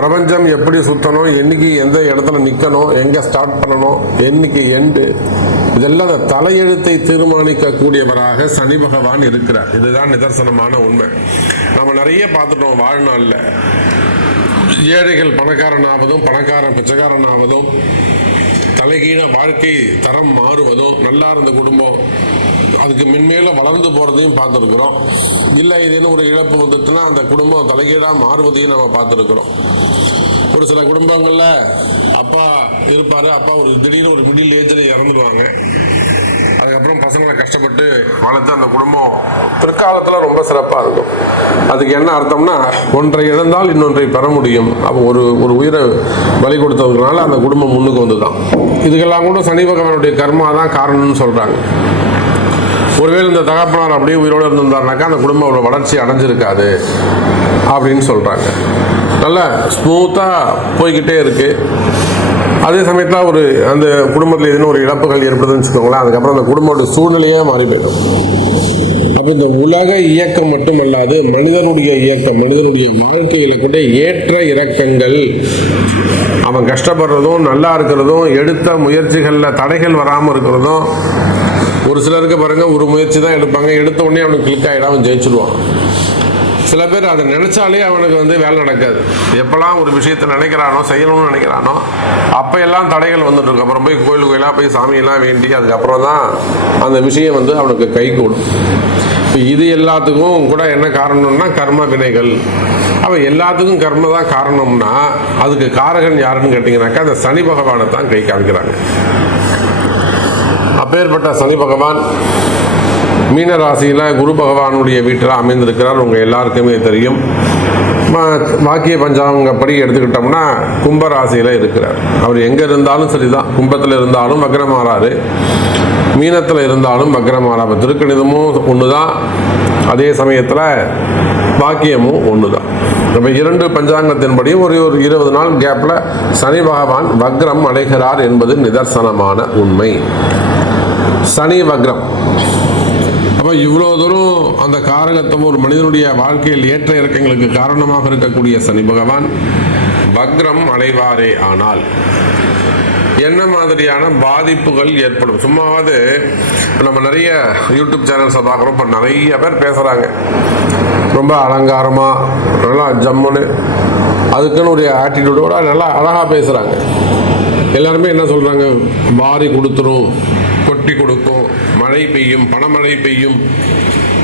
பிரபஞ்சம் எப்படி சுத்தணும் என்னைக்கு எந்த இடத்துல நிற்கணும் எங்கே ஸ்டார்ட் பண்ணணும் என்னைக்கு எண்டு இதெல்லாம் அந்த தலையெழுத்தை தீர்மானிக்கக்கூடியவராக சனி பகவான் இருக்கிறார். இதுதான் நிதர்சனமான உண்மை. நம்ம நிறைய பார்த்துட்டோம் வாழ்நாளில். ஏழைகள் பணக்காரனாவதும் பணக்காரன் பிச்சைக்காரன் ஆவதும் தலைகீழ வாழ்க்கை தரம் மாறுவதும் நல்லா இருந்த குடும்பம் அதுக்கு மென்மேலும் வளர்ந்து போகிறதையும் பார்த்துருக்குறோம். இல்லை இதுன்னு ஒரு இழப்பு வந்துட்டுனா அந்த குடும்பம் தலைகீழாக மாறுவதையும் நம்ம பார்த்துருக்குறோம். ஒரு சில குடும்பங்களில் அப்பா இருப்பார் அப்பா ஒரு திடீர்னு ஒரு மிடில் ஏஜில் இறந்துடுவாங்க அதுக்கப்புறம் பசங்களை கஷ்டப்பட்டு வளர்த்து அந்த குடும்பம் பிற்காலத்தில் ரொம்ப சிறப்பாக இருக்கும். அதுக்கு என்ன அர்த்தம்னா ஒன்றை இழந்தால் இன்னொன்றை பெற முடியும். அப்போ ஒரு ஒரு உயிரை பலி கொடுத்ததுனால அந்த குடும்பம் முன்னுக்கு வந்து தான் இதுக்கெல்லாம் கூட சனி பகவானுடைய கர்மா தான் காரணம்னு சொல்கிறாங்க ஒருவேளை இந்த தகப்பனார் அப்படியே உயிரோடு இருந்திருந்தாருனாக்கா அந்த குடும்பம் அவ்வளோ வளர்ச்சி அடைஞ்சிருக்காது அப்படின்னு சொல்கிறாங்க நல்லா ஸ்மூத்தாக போய்கிட்டே இருக்குது அதே சமயத்தில் ஒரு அந்த குடும்பத்தில் எதுன்னு ஒரு இழப்புகள் ஏற்படுதுன்னு வச்சுக்கோங்களேன் அதுக்கப்புறம் அந்த குடும்பத்தோட சூழ்நிலையே மாறி போயிடும். அப்போ இந்த உலக இயக்கம் மட்டுமல்லாது மனிதனுடைய இயக்கம் மனிதனுடைய வாழ்க்கையில கூட ஏற்ற இறக்கங்கள். அவன் கஷ்டப்படுறதும் நல்லா இருக்கிறதும் எடுத்த முயற்சிகளில் தடைகள் வராமல் இருக்கிறதும் ஒரு சிலருக்கு பாருங்க ஒரு முயற்சி தான் எடுப்பாங்க. எடுத்த உடனே அவனுக்கு கிளிக் ஆகிடும் அவன் ஜெயிச்சிருவான். சில பேர் அதை நினைச்சாலே அவனுக்கு வந்து வேலை நடக்காது. எப்பெல்லாம் ஒரு விஷயத்தை நினைக்கிறானோ செய்யணும்னு நினைக்கிறானோ அப்போ எல்லாம் தடைகள் வந்துட்டு அப்புறம் போய் கோயில் கோயிலாக போய் சாமியெல்லாம் வேண்டி அதுக்கப்புறம் தான் அந்த விஷயம் வந்து அவனுக்கு கை கூடும் இப்போ இது எல்லாத்துக்கும் கூட என்ன காரணம்னா கர்ம வினைகள். அப்போ எல்லாத்துக்கும் கர்ம தான் காரணம்னா அதுக்கு காரகன் யாருன்னு கேட்டிங்கனாக்கா அந்த சனி பகவானை தான் கை காமிக்கிறாங்க. அப்பேற்பட்ட சனி பகவான் மீன ராசியில் குரு பகவானுடைய வீட்டில் அமைந்திருக்கிறார். உங்கள் எல்லாருக்குமே தெரியும். வாக்கிய பஞ்சாங்கப்படி எடுத்துக்கிட்டோம்னா கும்ப ராசியில் இருக்கிறார். அவர் எங்கே இருந்தாலும் சரிதான். கும்பத்தில் இருந்தாலும் வக்ரமாறாரு. மீனத்தில் இருந்தாலும் வக்ரமாறாரு. திருக்கணிதமும் ஒன்று தான் அதே சமயத்தில் வாக்கியமும் ஒன்று தான் இப்போ இரண்டு பஞ்சாங்கத்தின்படியும் ஒரு ஒரு இருபது நாள் கேப்பில் சனி பகவான் வக்ரம் அடைகிறார் என்பது நிதர்சனமான உண்மை. சனி வக்ரம். அப்போ இவ்வளோ தூரம் அந்த காரகத்துவம் ஒரு மனிதனுடைய வாழ்க்கையில் ஏற்ற இறக்கங்களுக்கு காரணமாக இருக்கக்கூடிய சனி பகவான் வக்ரம் அடைவாரே ஆனால் என்ன மாதிரியான பாதிப்புகள் ஏற்படும்? சும்மாவது நம்ம நிறைய யூடியூப் சேனல்ஸை பார்க்குறோம். இப்போ நிறைய பேர் பேசுகிறாங்க ரொம்ப அலங்காரமாக நல்லா ஜம்முன்னு அதுக்குன்னு ஒரு ஆட்டிடியூடோட நல்லா அழகாக பேசுகிறாங்க எல்லாருமே என்ன சொல்கிறாங்க வாரி கொடுத்துரும். கொட்டி கொடுக்கும். மழை பெய்யும் பணமழை பெய்யும்.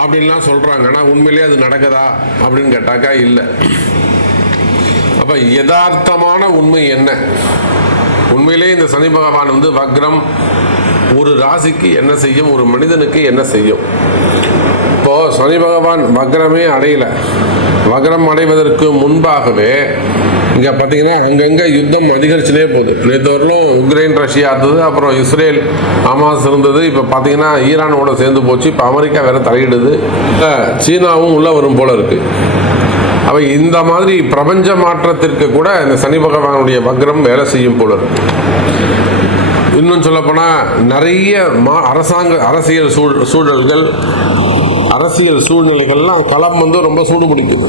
அப்படின்லாம் சொல்கிறாங்க ஆனால் உண்மையிலே அது நடக்குதா? அப்படின்னு கேட்டாக்கா இல்லை. அப்போ யதார்த்தமான உண்மை என்ன? உண்மையிலே இந்த சனி பகவான் வந்து வக்ரம் ஒரு ராசிக்கு என்ன செய்யும்? ஒரு மனிதனுக்கு என்ன செய்யும்? இப்போது சனி பகவான் வக்ரமே அடையலை. வக்ரம் அடைவதற்கு முன்பாகவே இங்கே பார்த்தீங்கன்னா அங்கங்கே யுத்தம் அதிகரிச்சுனே போகுது. நேற்று வரலும் உக்ரைன் ரஷ்யா இருந்தது அப்புறம் இஸ்ரேல் ஹமாஸ் இருந்தது. இப்போ பார்த்தீங்கன்னா ஈரானோட சேர்ந்து போச்சு. இப்போ அமெரிக்கா வேற தலையிடுது. சீனாவும் உள்ள வரும் போல இருக்கு. அவை இந்த மாதிரி பிரபஞ்ச மாற்றத்திற்கு கூட இந்த சனி பகவானுடைய வக்ரம் வேலை செய்யும் போல இருக்கு. இன்னும் சொல்லப்போனால் நிறைய மா அரசாங்க அரசியல் சூழ் சூழல்கள் அரசியல் சூழ்நிலைகள்லாம் களம் வந்து ரொம்ப சூடு பிடிக்குது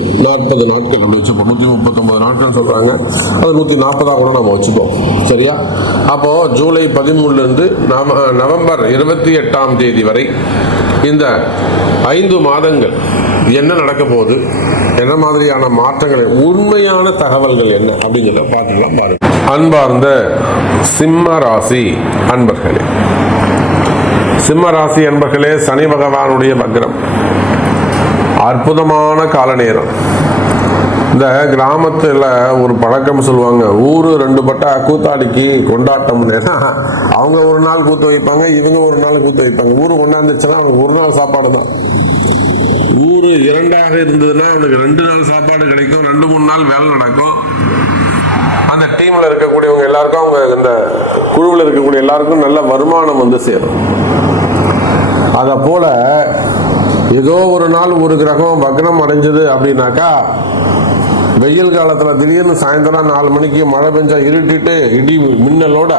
நாற்பது நாட்கள் அப்படி வச்சுப்போம். நூற்றி முப்பத்தொம்பது நாட்கள் சொல்கிறாங்க அது நூற்றி நாற்பதாக கூட நம்ம வச்சுப்போம். சரியா? அப்போது ஜூலை பதிமூணுலேருந்து நவ நவம்பர் இருபத்தி எட்டாம் தேதி வரை இந்த ஐந்து மாதங்கள் என்ன நடக்க போகுது? என்ன மாதிரியான மாற்றங்களை உண்மையான தகவல்கள் என்ன அப்படிங்கிறத பார்த்துக்கலாம் பாருங்க. அன்பார்ந்த சிம்ம ராசி அன்பர்களே. சிம்ம ராசி அன்பர்களே சனி பகவானுடைய வக்ரம். அற்புதமான கால நேரம் இந்த கிராமத்தில் ஒரு பழக்கம் சொல்லுவாங்க ஊர் ரெண்டு பட்டா கூத்தாடிக்கு கொண்டாட்டம்னு அவங்க ஒரு நாள் கூத்து வைப்பாங்க இவங்க ஒரு நாள் கூத்து வைப்பாங்க. ஊர் கொண்டாந்துச்சுன்னா அவங்க ஒரு நாள் சாப்பாடு தான் ஊர் இரண்டாக இருந்ததுன்னா அவனுக்கு ரெண்டு நாள் சாப்பாடு கிடைக்கும் ரெண்டு மூணு நாள் வேலை நடக்கும். அந்த டீம்ல இருக்கக்கூடியவங்க எல்லாருக்கும் அவங்க இந்த குழுவில் இருக்கக்கூடிய எல்லாருக்கும் நல்ல வருமானம் வந்து சேரும். அதை போல ஏதோ ஒரு நாள் ஒரு கிரகம் வக்ரம் அடைஞ்சது அப்படின்னாக்கா வெயில் காலத்துல திடீர்னு சாயந்தரம் நாலு மணிக்கு மழை பெஞ்சா இருட்டிட்டு இடி மின்னலோட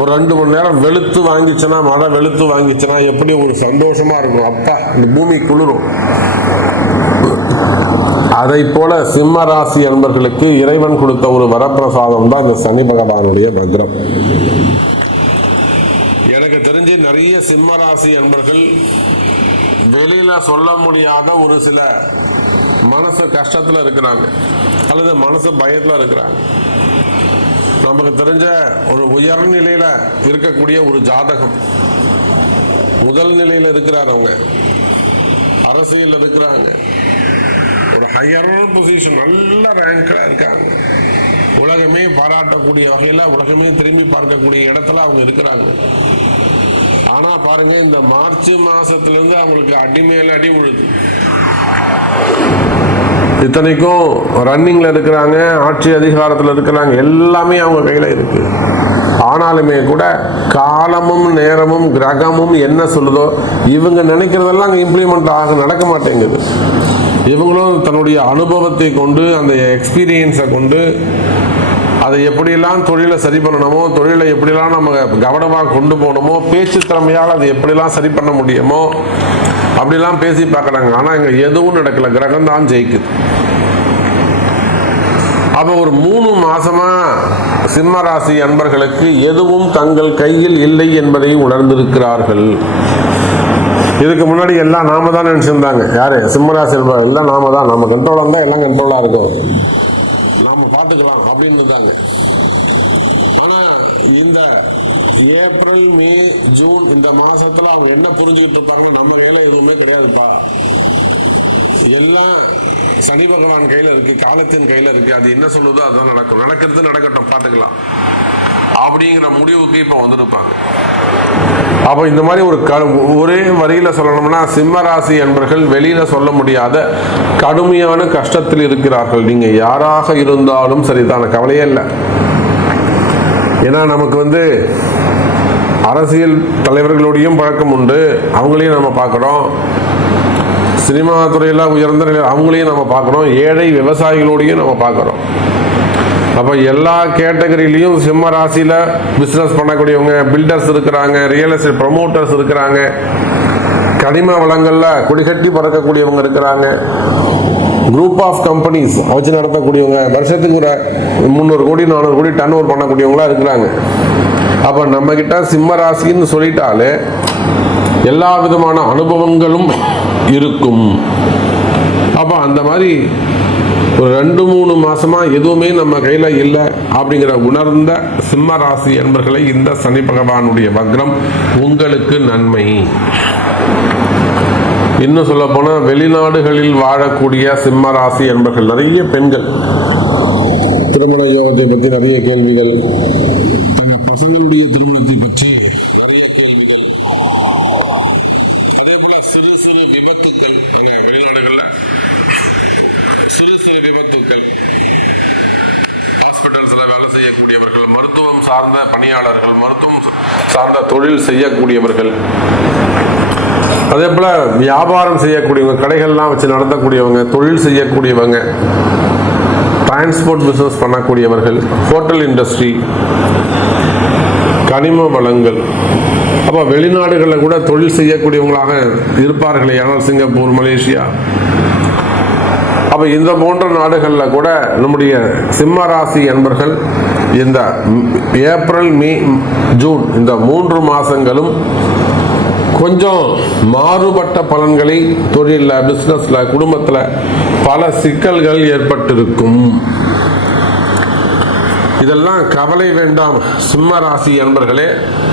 ஒரு ரெண்டு மணி நேரம் வெளுத்து வாங்கிச்சுன்னா மழை வெளுத்து வாங்கிச்சுன்னா எப்படி ஒரு சந்தோஷமா இருக்கும். அப்பா இந்த பூமி குளிரும். அதை போல சிம்ம ராசி அன்பர்களுக்கு இறைவன் கொடுத்த ஒரு வரப்பிரசாதம் தான் இந்த சனி பகவானுடைய வக்ரம். எனக்கு தெரிஞ்சு நிறைய சிம்ம ராசி அன்பர்கள் வெளியில சொல்ல முடியாத ஒரு சில மனசு கஷ்டத்துல இருக்கிறாங்க. அல்லது மனசு பயத்துல இருக்கிறாங்க. நமக்கு தெரிஞ்ச ஒரு உயர்நிலையில இருக்கக்கூடிய ஒரு ஜாதகம். முதல் நிலையில இருக்கிறார் அவங்க. அரசியல் இருக்கிறாங்க. ஒரு ஹையர் பொசிஷன் நல்ல ரேங்க்ல இருக்காங்க. உலகமே பாராட்டக்கூடிய வகையில உலகமே திரும்பி பார்க்கக்கூடிய இடத்துல அவங்க இருக்கிறாங்க. பாருங்க இந்த மார்ச் மாசத்துலேருந்து அவங்களுக்கு அடி மேல அடி விழுது. இத்தனைக்கும் ரன்னிங்ல இருக்கிறாங்க ஆட்சி அதிகாரத்தில் இருக்கிறாங்க எல்லாமே அவங்க கையில இருக்கு. ஆனாலுமே கூட காலமும் நேரமும் கிரகமும் என்ன சொல்லுதோ இவங்க நினைக்கிறதெல்லாம் அங்கே இம்ப்ளிமெண்ட் ஆக நடக்க மாட்டேங்குது. இவங்களும் தன்னுடைய அனுபவத்தை கொண்டு அந்த எக்ஸ்பீரியன்ஸை கொண்டு அதை எப்படியெல்லாம் தொழிலை சரி பண்ணணுமோ தொழிலை எப்படிலாம் நம்ம கவனமாக கொண்டு போகணுமோ பேச்சு திறமையால் அதை எப்படிலாம் சரி பண்ண முடியுமோ அப்படிலாம் பேசி பார்க்குறாங்க. ஆனால் இங்கே எதுவும் நடக்கல. கிரகம் தான் ஜெயிக்குது. அப்போ ஒரு மூணு மாசமா சிம்ம ராசி அன்பர்களுக்கு எதுவும் தங்கள் கையில் இல்லை என்பதை உணர்ந்திருக்கிறார்கள். இதுக்கு முன்னாடி எல்லாம் நாம தான் நினைச்சிருந்தாங்க. யாரு? சிம்மராசி எல்லாம் நாம தான். நம்ம கண்ட்ரோலாக இருந்தால் எல்லாம் கண்ட்ரோலாக இருக்கும். பார்த்துக்கலாம் அப்படின்னு இருந்தாங்க ஆனா இந்த ஏப்ரல் மே ஜூன் இந்த மாசத்துல அவங்க என்ன புரிஞ்சுக்கிட்டு இருப்பாங்கன்னா நம்ம வேலை எதுவுமே கிடையாதுப்பா. எல்லாம் சனி பகவான் கையில இருக்கு காலத்தின் கையில இருக்கு. அது என்ன சொல்லுதோ அதான் நடக்கும். நடக்கிறது நடக்கட்டும் பார்த்துக்கலாம். அப்படிங்கிற முடிவுக்கு இப்போ வந்திருப்பாங்க. அப்போ இந்த மாதிரி ஒரு க ஒரே வரியில சொல்லணும்னா சிம்மராசி என்பர்கள் வெளியில சொல்ல முடியாத கடுமையான கஷ்டத்தில் இருக்கிறார்கள். நீங்க யாராக இருந்தாலும் சரிதான. கவலையே இல்லை. ஏன்னா நமக்கு வந்து அரசியல் தலைவர்களோடையும் பழக்கம் உண்டு. அவங்களையும் நம்ம பார்க்குறோம். சினிமா துறையில் உயர்ந்த நிலை அவங்களையும் நம்ம பார்க்குறோம். ஏழை விவசாயிகளோடையும் நம்ம பார்க்குறோம். அப்போ எல்லா கேட்டகரியிலையும் சிம்ம ராசியில் பிஸ்னஸ் பண்ணக்கூடியவங்க பில்டர்ஸ் இருக்கிறாங்க ரியல் எஸ்டேட் ப்ரமோட்டர்ஸ் இருக்கிறாங்க. கனிம வளங்களில் குடிகட்டி பறக்கக்கூடியவங்க இருக்கிறாங்க. குரூப் ஆஃப் கம்பெனிஸ் வச்சு நடத்தக்கூடியவங்க வருஷத்துக்கு ஒரு முந்நூறு கோடி நானூறு கோடி டர்ன் ஓவர் பண்ணக்கூடியவங்களா இருக்கிறாங்க. அப்போ நம்மக்கிட்ட சிம்ம ராசின்னு சொல்லிட்டாலே எல்லா விதமான அனுபவங்களும் இருக்கும். அப்போ அந்த மாதிரி ஒரு ரெண்டு மூணு மாசமா எதுவுமே நம்ம கையில இல்லை அப்படிங்கிற உணர்ந்த சிம்ம ராசி என்பர்களை இந்த சனி பகவானுடைய வக்ரம் உங்களுக்கு நன்மை. இன்னும் சொல்ல போனா வெளிநாடுகளில் வாழக்கூடிய சிம்ம ராசி என்பர்கள் நிறைய பெண்கள். திருமண யோகத்தை பற்றி நிறைய கேள்விகள். தங்கள் பசங்களுடைய திருமணத்தை பற்றி நிறைய கேள்விகள். அதே போல சிறு சிறு விபத்துக்கள் என்ன வெளிநாடுகள்ல சிறு சிறு விபத்துக்கள். ஹாஸ்பிட்டல்ஸில் வேலை செய்யக்கூடியவர்கள் மருத்துவம் சார்ந்த பணியாளர்கள் மருத்துவம் சார்ந்த தொழில் செய்யக்கூடியவர்கள். அதே போல் வியாபாரம் செய்யக்கூடியவங்க கடைகள்லாம் வச்சு நடத்தக்கூடியவங்க தொழில் செய்யக்கூடியவங்க டிரான்ஸ்போர்ட் பிஸ்னஸ் பண்ணக்கூடியவர்கள் ஹோட்டல் இண்டஸ்ட்ரி கனிம வளங்கள். அப்போ வெளிநாடுகளில் கூட தொழில் செய்யக்கூடியவங்களாக இருப்பார்களே ஆனால் சிங்கப்பூர் மலேசியா அப்போ இந்த போன்ற நாடுகளில் கூட நம்முடைய சிம்ம ராசி என்பர்கள் இந்த ஏப்ரல் மே ஜூன் இந்த மூன்று மாசங்களும் கொஞ்சம் மாறுபட்ட பலன்களை தொழிலில் பிஸ்னஸில் குடும்பத்தில் பல சிக்கல்கள் ஏற்பட்டிருக்கும். இதெல்லாம் கவலை வேண்டாம் சிம்ம ராசி என்பர்களே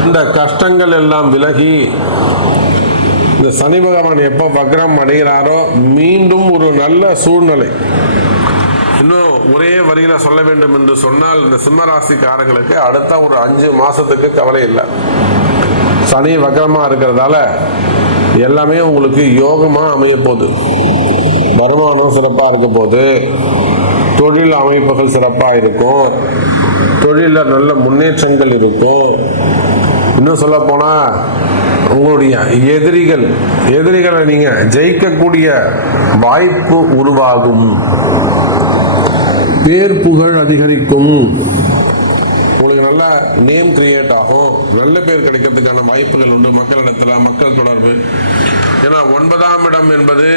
இந்த கஷ்டங்கள் எல்லாம் விலகி இந்த சனி பகவான் எப்போ வக்ரம் அடைகிறாரோ மீண்டும் ஒரு நல்ல சூழ்நிலை. இன்னும் ஒரே வரியில சொல்ல வேண்டும் என்று சொன்னால் இந்த சிம்மராசிக்காரங்களுக்கு அடுத்த ஒரு அஞ்சு மாசத்துக்கு கவலை இல்லை. சனி வக்ரமா இருக்கிறதால எல்லாமே உங்களுக்கு யோகமா அமைய போகுது. வருமானம் சிறப்பா இருக்க போது தொழில் அமைப்புகள் சிறப்பா இருக்கும். தொழிலில் நல்ல முன்னேற்றங்கள் இருக்கும். இன்னும் சொல்ல போனா உங்களுடைய எதிரிகள் எதிரிகளை நீங்க ஜெயிக்கக்கூடிய வாய்ப்பு உருவாகும். பேர் புகழ் அதிகரிக்கும். நல்ல நேம் கிரியேட் ஆகும். நல்ல பேர் கிடைக்கிறதுக்கான வாய்ப்புகள் உண்டு. மக்களிடத்துல மக்கள் தொடர்பு. ஏன்னா ஒன்பதாம் இடம் என்பது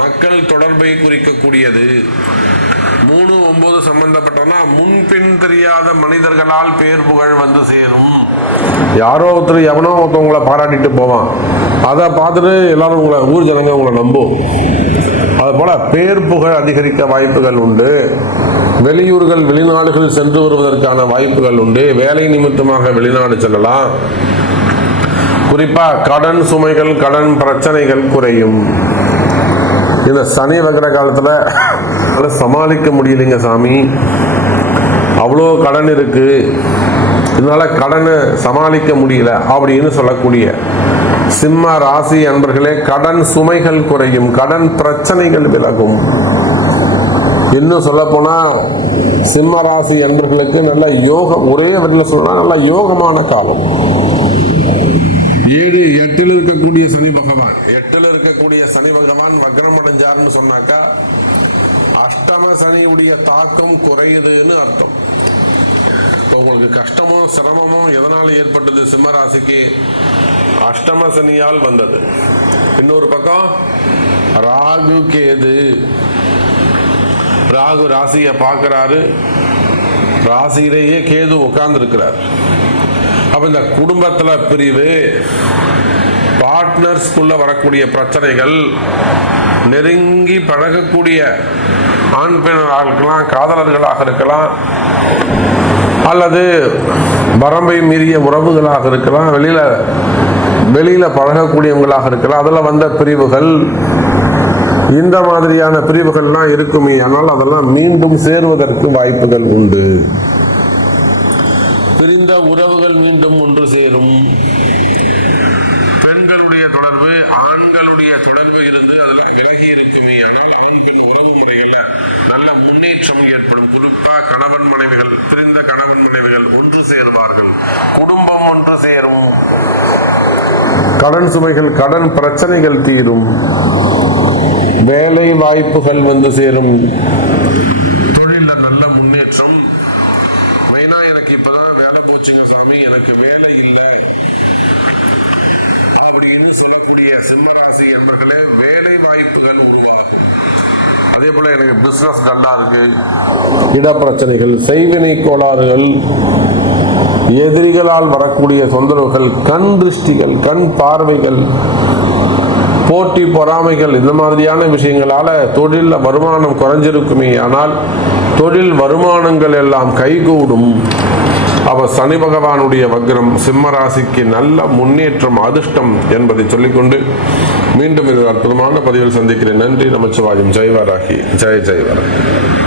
மக்கள் தொடர்பை குறிக்கக்கூடியது. மூணு ஒன்பது சம்பந்தப்பட்டனா முன்பின் தெரியாத மனிதர்களால் பேர் புகழ் வந்து சேரும். யாரோ ஒருத்தர் எவனோ ஒருத்தர் உங்களை பாராட்டிட்டு போவான். அதை பார்த்துட்டு எல்லாரும் உங்களை ஊர் ஜனங்க உங்களை நம்பும். அது போல பேர் புகழ் அதிகரிக்க வாய்ப்புகள் உண்டு. வெளியூர்கள் வெளிநாடுகள் சென்று வருவதற்கான வாய்ப்புகள் உண்டு. வேலை நிமித்தமாக வெளிநாடு செல்லலாம். குறிப்பா கடன் சுமைகள் கடன் பிரச்சனைகள் குறையும். இந்த சனி வகர காலத்துல சமாளிக்க முடியலைங்க சாமி. அவ்வளோ கடன் இருக்கு. இதனால கடனை சமாளிக்க முடியல அப்படின்னு சொல்லக்கூடிய சிம்ம ராசி அன்பர்களே கடன் சுமைகள் குறையும் கடன் பிரச்சனைகள் விலகும். இன்னும் சொல்ல போனா சிம்ம ராசி அன்பர்களுக்கு நல்ல யோகம் ஒரே வரியில் சொன்னா நல்ல யோகமான காலம். ஏழு எட்டில் இருக்கக்கூடிய சனி பகவான். எட்டில் இருக்கக்கூடிய சனி பகவான் வக்ரம் அடைஞ்சாருன்னு சொன்னாக்கா அஷ்டம சனியுடைய தாக்கம் குறையுதுன்னு அர்த்தம். இப்போ உங்களுக்கு கஷ்டமோ சிரமமோ எதனால் ஏற்பட்டது? சிம்மராசிக்கு அஷ்டம சனியால் வந்தது. இன்னொரு பக்கம் ராகு கேது. ராகு ராசியை பார்க்கறாரு. ராசியிலேயே கேது உட்கார்ந்து அப்போ அப்ப இந்த குடும்பத்துல பிரிவு பார்ட்னர்ஸ்குள்ளே வரக்கூடிய பிரச்சனைகள் நெருங்கி பழகக்கூடிய ஆண் பெண்ணாக இருக்கலாம் காதலர்களாக இருக்கலாம். அல்லது வரம்பை மீறிய உறவுகளாக இருக்கலாம் வெளியில வெளியில பழகக்கூடியவங்களாக இருக்கலாம் அதில் வந்த பிரிவுகள் இந்த மாதிரியான பிரிவுகள்லாம் இருக்குமே ஆனால் அதெல்லாம் மீண்டும் சேருவதற்கு வாய்ப்புகள் உண்டு. பிரிந்த உறவுகள் மீண்டும் ஒன்று சேரும் பெண்களுடைய தொடர்பு ஆண்களுடைய தொடர்பு இருந்து அதெல்லாம் விலகி இருக்குமே. ஆனால் ஆண் பெண் உறவு முறைகள்ல நல்ல முன்னேற்றம் ஏற்படும். குறிப்பா கணவன் மனைவிகள் பிரிந்த கணவன் மனைவிகள் ஒன்று சேருவார்கள். குடும்பம் ஒன்று சேரும். கடன் சுமைகள் கடன் பிரச்சனைகள் தீரும். வேலை வாய்ப்புகள் வந்து சேரும். தொழில நல்ல முன்னேற்றம். மெயினா எனக்கு இப்பதான் வேலை போச்சுங்க சாமி. எனக்கு வேலை இல்லை. அப்படின்னு சொல்லக்கூடிய சிம்மராசி என்பர்களே வேலை வாய்ப்புகள் உருவாகும். அதே போல எனக்கு பிசினஸ் நல்லா இருக்கு. இடப்பிரச்சனைகள் செய்வினை கோளாறுகள் எதிரிகளால் வரக்கூடிய தொந்தரவுகள் கண் திருஷ்டிகள் கண் பார்வைகள் போட்டி பொறாமைகள் இந்த மாதிரியான விஷயங்களால தொழிலில் வருமானம் குறைஞ்சிருக்குமே. ஆனால் தொழில் வருமானங்கள் எல்லாம் கைகூடும். அவ சனி பகவானுடைய வக்ரம் சிம்மராசிக்கு நல்ல முன்னேற்றம் அதிர்ஷ்டம் என்பதை சொல்லிக்கொண்டு மீண்டும் இது அற்புதமான பதிவில் சந்திக்கிறேன். நன்றி நமச்சிவாயம். ஜெய்வராகி. ஜெய ஜெய்வராகி.